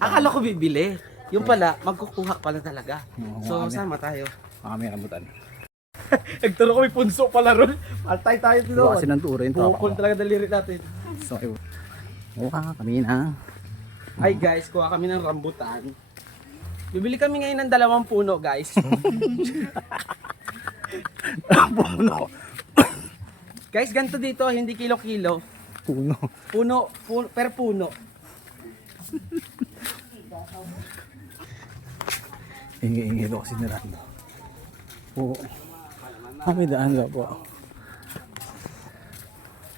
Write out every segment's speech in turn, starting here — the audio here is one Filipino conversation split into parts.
Akala ko bibili. Yung pala, magkukuha pala talaga. So, sama tayo. Kami rambutan. Nagturo kami punso pala ron. Altay tayo dito. Kasi ng turo yung tropa Bukol ko. talaga daliri natin. So, kami na. Hi guys, kuha kami ng rambutan. Bibili kami ngayon ng 2 puno guys. Puno. Guys, ganito dito, hindi kilo-kilo. Puno. Puno, per puno. Ingi-ingi ito kasi nirando. Oo. May daan lang po.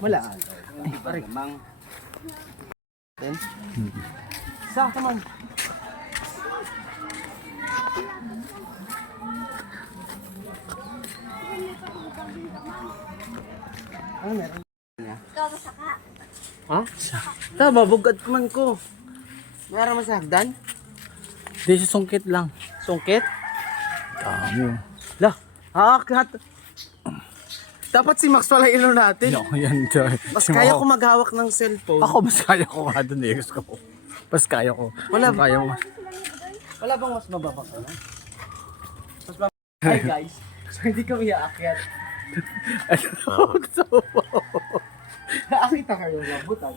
Wala. Ay, pare. Sa, come on. Ano meron? Ikaw masaka. Ha? Tama, bugad man ko. Meron mo sa hagdan? Hindi siya sungkit lang. Sungkit? Dami. Lah, haakyat. Dapat si Max pala ilo natin. No, yan dyan. Mas kaya ko maghawak ng cellphone. Ako, mas kaya ko nga doon eh. Gusto ko. Mas kaya ko. Wala Mas kaya mo. Wala bang mas mababa ka na? Mas mababa. Hi guys. So hindi kami aakyat. Nakakita kayo ng rambutan.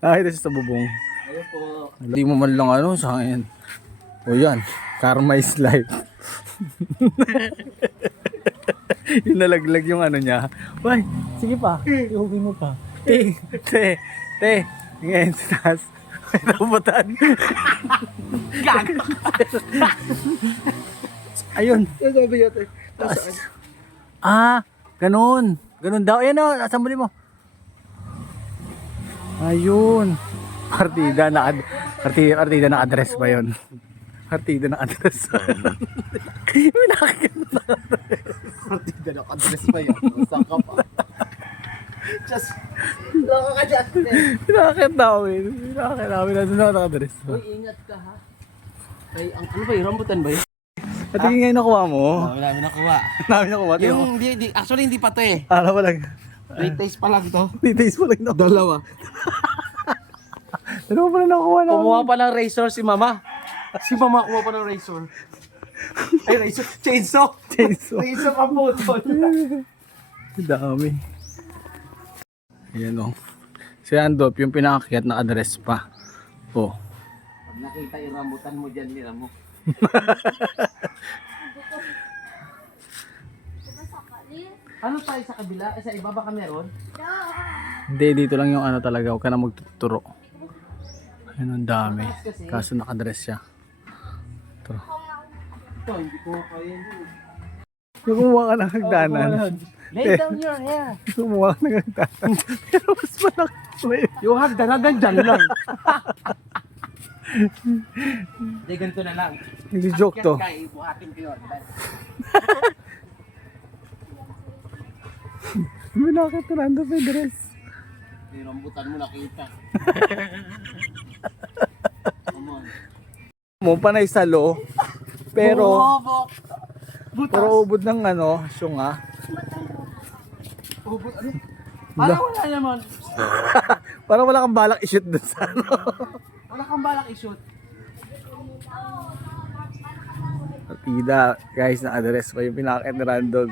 Nakita siya sa bubong. Ayun po. Hindi mo man lang ano sa akin. O yan. Karma is life. Yung nalaglag yung ano niya. Why? Sige pa. Iuwi mo pa. Te. Ngayon sa taas. May rambutan. Gago! Ayun. Yung sabi yata. Nasaan? Ganun. Ganun daw. Ayan o. Asan mo mo? Ayun. Partida na address ba yun? Partida na address. May nakakita na address. Partida na address pa yan. Saan ka pa? Just, loko ka Justin. Nakakita namin. Nakakita namin na doon naka-address. Uy, ingat ka ha. Ay, ano ba yun? Rambutan ba yun? At yung ngayon nakuha mo? Dami namin nakuha. Namin nakuha. Yung, actually hindi pa to eh. Alam mo lang. Pre-taste pa lang to. Details mo lang nakuha. Dalawa. Ano mo pala nakuha namin? Kumuha pa ng razor si mama. Si mama kumuha pa ng razor. Ay, razor. Chainsaw. Razor pa po. Dami. Ayan o. Si Andop, yung pinakakyat na address pa. Oh. Pag nakita yung rambutan mo dyan, nila mo. Ano tayo sa kabila? Sa iba ba ka meron? Hindi, dito lang yung ano talaga. Huwag ka na magtuturo. Ayun, ang dami. Kaso naka-address siya. Ito. Ito, hindi ko kaya yun. Kumuha ka ng hagdanan. Lay down your hair. Kumuha ka ng hagdanan. Pero mas malaki. Yung hagdan dyan lang. Hindi, ganito na lang. Hindi joke to. Kaya ibuhatin ko yun. May nakakita na Andop yung address. Yung rambutan mo nakita. Come on. Mo panay salo. Pero Butas. pero ubod ng ano, syunga. Ubod. Ano? Parang wala naman. Parang wala kang balak i-shoot dun sa ano. Wala kang balak i-shoot. Partida, guys, na address pa yung pinakakit ni Randog.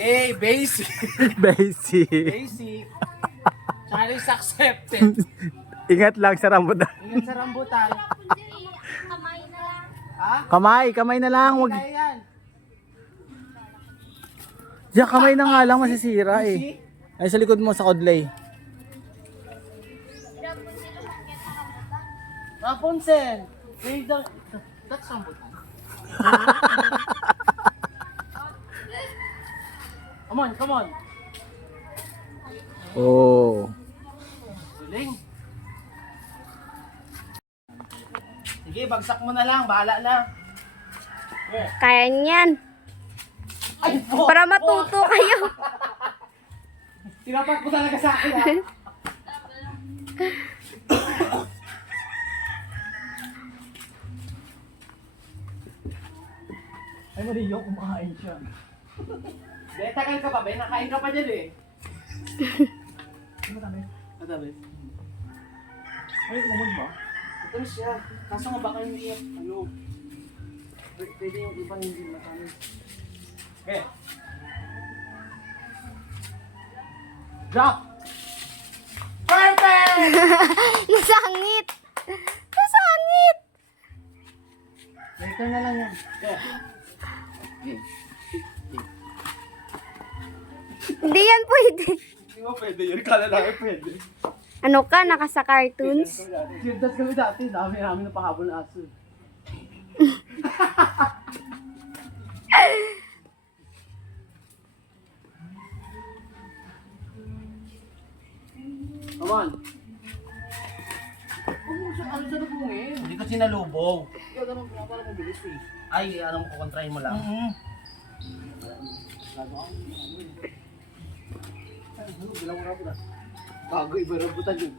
Eh, basic. Basic. Basic. Challenge accepted. Ingat lang sa rambutan. Ingat sa rambutan. Kamay na lang. Ha? Kamay na lang. Wag. Kaya yan. Diyan, kamay na nga lang masisira eh. Ay, sa likod mo, sa kodlay. Rapunzel. That's rambutan. Come on. Oh. Huling. Sige, bagsak mo na lang. Bahala na. Kaya niyan. Ay, Para matuto kayo. tinapat mo talaga sa akin, ha? Ay, Mario, kumakain siya. Dahil tagal ka pa, be. Nakain ka pa dyan, eh. Madami. Ay, umod ba? Ito na siya. Kaso nga baka hindi ano. Pwede yung iba hindi matamis. Okay. Drop! Perfect! Nasangit! Nasangit! Ito na lang yan. Okay. Hindi yan pwede. Hindi mo pwede yun. Kala lang pwede. Ano ka, nakasa cartoons? Gildas kami dati. Dami namin na pahabol na aso. Come on. Ano sa lubungin? Hindi ko sinalubong. Ikaw ganun para mabilis eh. Ay, anong kukontrahin mo lang? Bago iba rabutan yun.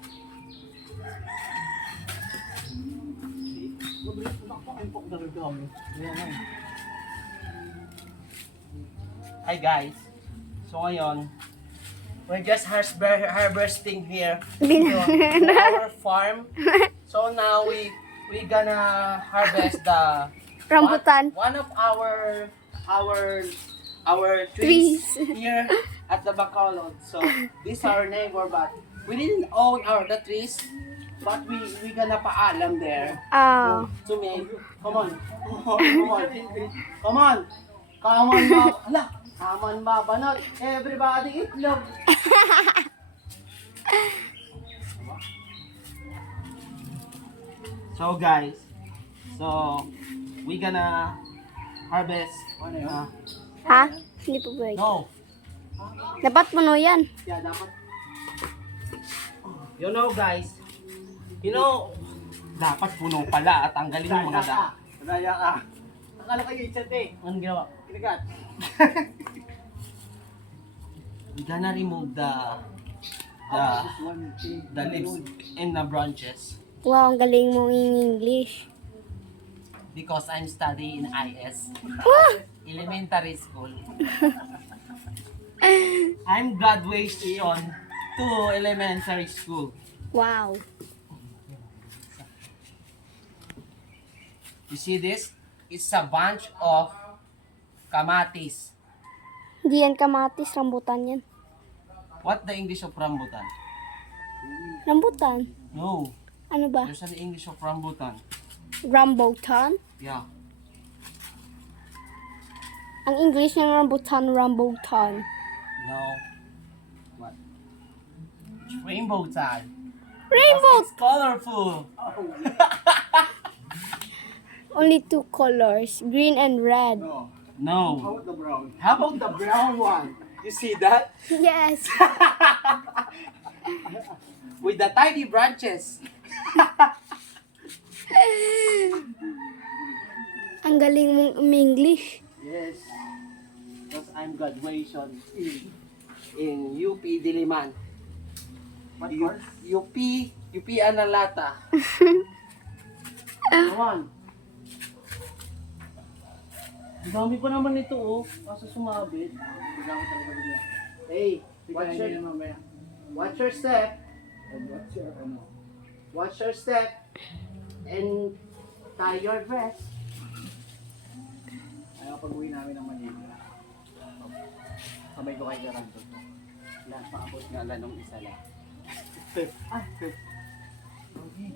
Mabilis mo nakapakain na rin kami. Hi guys. So ngayon, we're just harvesting here to our farm. So now we gonna harvest the Rambutan. one of our trees Trees. here at the Bacolod. So this our neighbor, but we didn't own the trees, but we gonna paalam there Ah. to me. Come on, come on, come on, come on, hala, come on, babanot. Everybody itlog. So guys, so we gonna harvest. Ha? Hindi po pwede. No, Dapat puno yan. Yeah, dapat. you know guys, dapat puno pala at tanggalin yung mga da. Madaya ka. Akala kayo itchat eh. Anong ginawa? Kinagat. We gonna remove the leaves and the branches Wow, ang galing mo in English. because I'm studying in IS, Ah! elementary school. I'm graduation to elementary school. Wow. You see this? It's a bunch of kamatis. Hindi yan kamatis, rambutan yan. What the English of rambutan? Rambutan? No, Ano ba? there's an English of rambutan. Rambutan? Yeah. Ang English ng rambutan, rambutan. No. What? It's rainbow tide. Rainbow! It's colorful. Only two colors, green and red. No. No. How about the brown? How about The brown one. You see that? Yes. with the tiny branches? Ang galing mong English. Yes. Because I'm graduation in UP Diliman. What course? UP Analata. Come on. Ang dami pa naman ito oh. Kaso sumabit. Bigyan ko talaga bigyan. Hey, Bigyan niya mamaya. watch your step. And what's your ano? Watch your step. And tie your dress. Ayaw pag-uwi namin ng Manila. Sabay ko kay Garanto. Napaabot nga lang ng isa lang.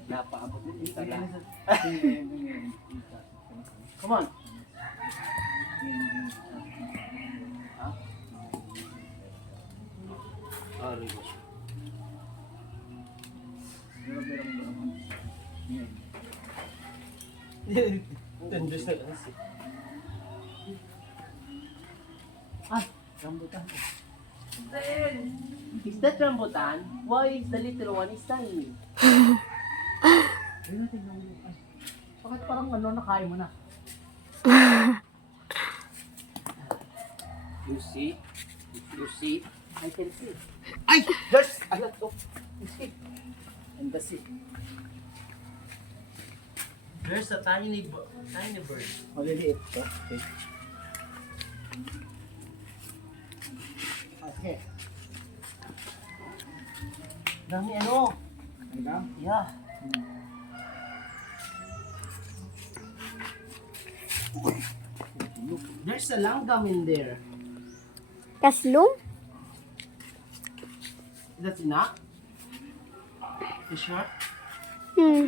Napaabot ng isa lang. Come on. Ha? Oh, Rigo. Tenders na lang siya. Rambutan. Is that rambutan? Why is the little one is tiny? Ayun natin yung... Ay, bakit parang ano, nakain mo na? You see? You see? I can see. Ay! There's a lot of... You see? And that's it. There's a tiny bird. Maliliit to. Okay. Okay. Dami ano? Yeah. There's a langgam in there. Kaslum? That's enough? You sure? Hmm.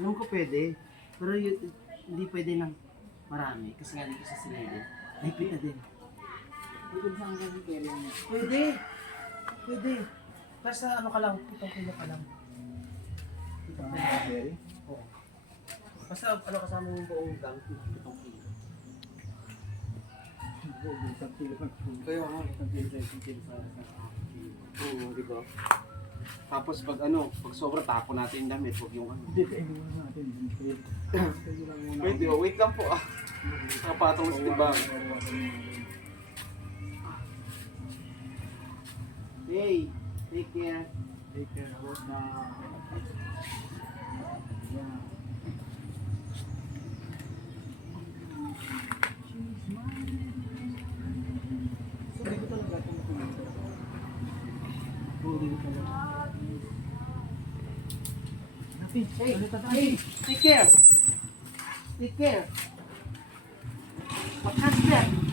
Alam ko pwede. Pero hindi pwede ng marami. Kasi nga dito sa silid. Nahipit na din. Pwede. Pwede. Basta ano ka lang, 7 kilo ka lang. Oo. Basta ano kasama yung buong gang, 7 kilo. Kaya nga, 7 kilo sa oo, di ba? Tapos pag pag sobra tapo natin yung damit, huwag yung ano. Pwede, wait lang po ah. Nakapatong sa tibang. Hey, take care. Take care. About na. So, dito talaga itong kumento. Oo, dito talaga. Hey, take care. Take care. What's that?